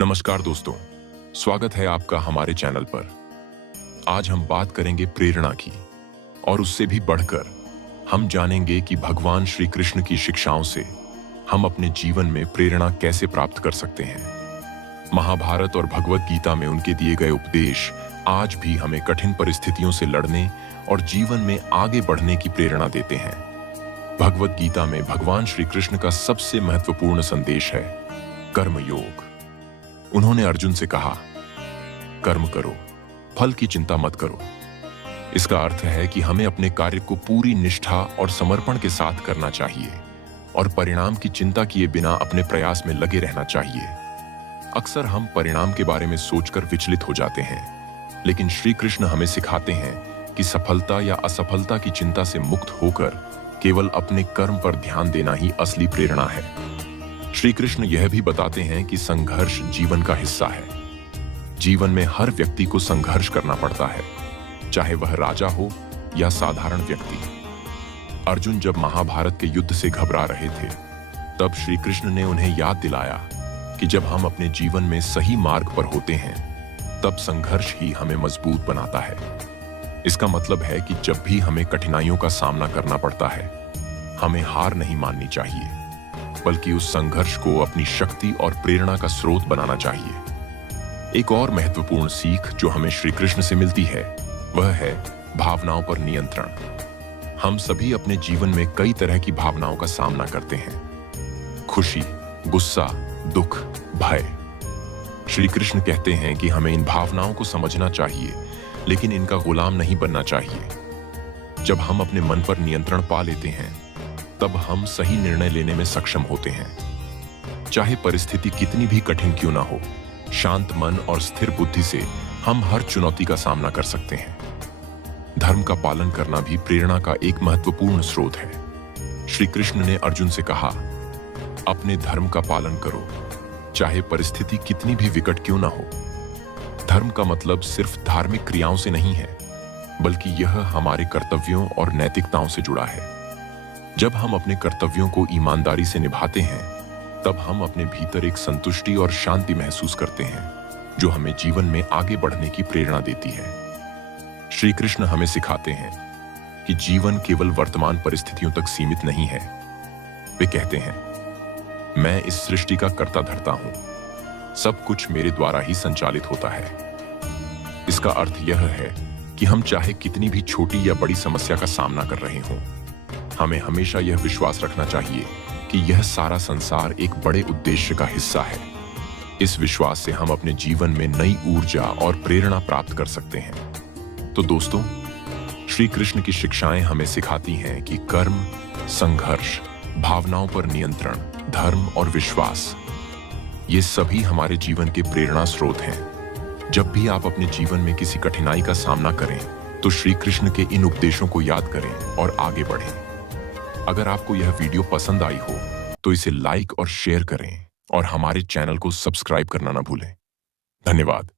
नमस्कार दोस्तों, स्वागत है आपका हमारे चैनल पर। आज हम बात करेंगे प्रेरणा की और उससे भी बढ़कर हम जानेंगे कि भगवान श्री कृष्ण की शिक्षाओं से हम अपने जीवन में प्रेरणा कैसे प्राप्त कर सकते हैं। महाभारत और भगवत गीता में उनके दिए गए उपदेश आज भी हमें कठिन परिस्थितियों से लड़ने और जीवन में आगे बढ़ने की प्रेरणा देते हैं। भगवत गीता में भगवान श्री कृष्ण का सबसे महत्वपूर्ण संदेश है कर्मयोग। उन्होंने अर्जुन से कहा, कर्म करो, फल की चिंता मत करो। इसका अर्थ है कि हमें अपने कार्य को पूरी निष्ठा और समर्पण के साथ करना चाहिए और परिणाम की चिंता किए बिना अपने प्रयास में लगे रहना चाहिए। अक्सर हम परिणाम के बारे में सोचकर विचलित हो जाते हैं, लेकिन श्री कृष्ण हमें सिखाते हैं कि सफलता या असफलता की चिंता से मुक्त होकर केवल अपने कर्म पर ध्यान देना ही असली प्रेरणा है। श्री कृष्ण यह भी बताते हैं कि संघर्ष जीवन का हिस्सा है। जीवन में हर व्यक्ति को संघर्ष करना पड़ता है, चाहे वह राजा हो या साधारण व्यक्ति। अर्जुन जब महाभारत के युद्ध से घबरा रहे थे, तब श्री कृष्ण ने उन्हें याद दिलाया कि जब हम अपने जीवन में सही मार्ग पर होते हैं, तब संघर्ष ही हमें मजबूत बनाता है। इसका मतलब है कि जब भी हमें कठिनाइयों का सामना करना पड़ता है, हमें हार नहीं माननी चाहिए, बल्कि उस संघर्ष को अपनी शक्ति और प्रेरणा का स्रोत बनाना चाहिए। एक और महत्वपूर्ण सीख जो हमें श्री कृष्ण से मिलती है, वह है भावनाओं पर नियंत्रण। हम सभी अपने जीवन में कई तरह की भावनाओं का सामना करते हैं, खुशी, गुस्सा, दुख, भय। श्री कृष्ण कहते हैं कि हमें इन भावनाओं को समझना चाहिए, लेकिन इनका गुलाम नहीं बनना चाहिए। जब हम अपने मन पर नियंत्रण पा लेते हैं, तब हम सही निर्णय लेने में सक्षम होते हैं। चाहे परिस्थिति कितनी भी कठिन क्यों ना हो, शांत मन और स्थिर बुद्धि से हम हर चुनौती का सामना कर सकते हैं। धर्म का पालन करना भी प्रेरणा का एक महत्वपूर्ण स्रोत है। श्री कृष्ण ने अर्जुन से कहा, अपने धर्म का पालन करो, चाहे परिस्थिति कितनी भी विकट क्यों ना हो। धर्म का मतलब सिर्फ धार्मिक क्रियाओं से नहीं है, बल्कि यह हमारे कर्तव्यों और नैतिकताओं से जुड़ा है। जब हम अपने कर्तव्यों को ईमानदारी से निभाते हैं, तब हम अपने भीतर एक संतुष्टि और शांति महसूस करते हैं, जो हमें जीवन में आगे बढ़ने की प्रेरणा देती है। श्री कृष्ण हमें सिखाते हैं कि जीवन केवल वर्तमान परिस्थितियों तक सीमित नहीं है। वे कहते हैं, मैं इस सृष्टि का कर्ता धर्ता हूं, सब कुछ मेरे द्वारा ही संचालित होता है। इसका अर्थ यह है कि हम चाहे कितनी भी छोटी या बड़ी समस्या का सामना कर रहे हों, हमें हमेशा यह विश्वास रखना चाहिए कि यह सारा संसार एक बड़े उद्देश्य का हिस्सा है। इस विश्वास से हम अपने जीवन में नई ऊर्जा और प्रेरणा प्राप्त कर सकते हैं। तो दोस्तों, श्री कृष्ण की शिक्षाएं हमें सिखाती हैं कि कर्म, संघर्ष, भावनाओं पर नियंत्रण, धर्म और विश्वास, ये सभी हमारे जीवन के प्रेरणा स्रोत हैं। जब भी आप अपने जीवन में किसी कठिनाई का सामना करें, तो श्री कृष्ण के इन उपदेशों को याद करें और आगे बढ़ें। अगर आपको यह वीडियो पसंद आई हो, तो इसे लाइक और शेयर करें और हमारे चैनल को सब्सक्राइब करना ना भूलें। धन्यवाद।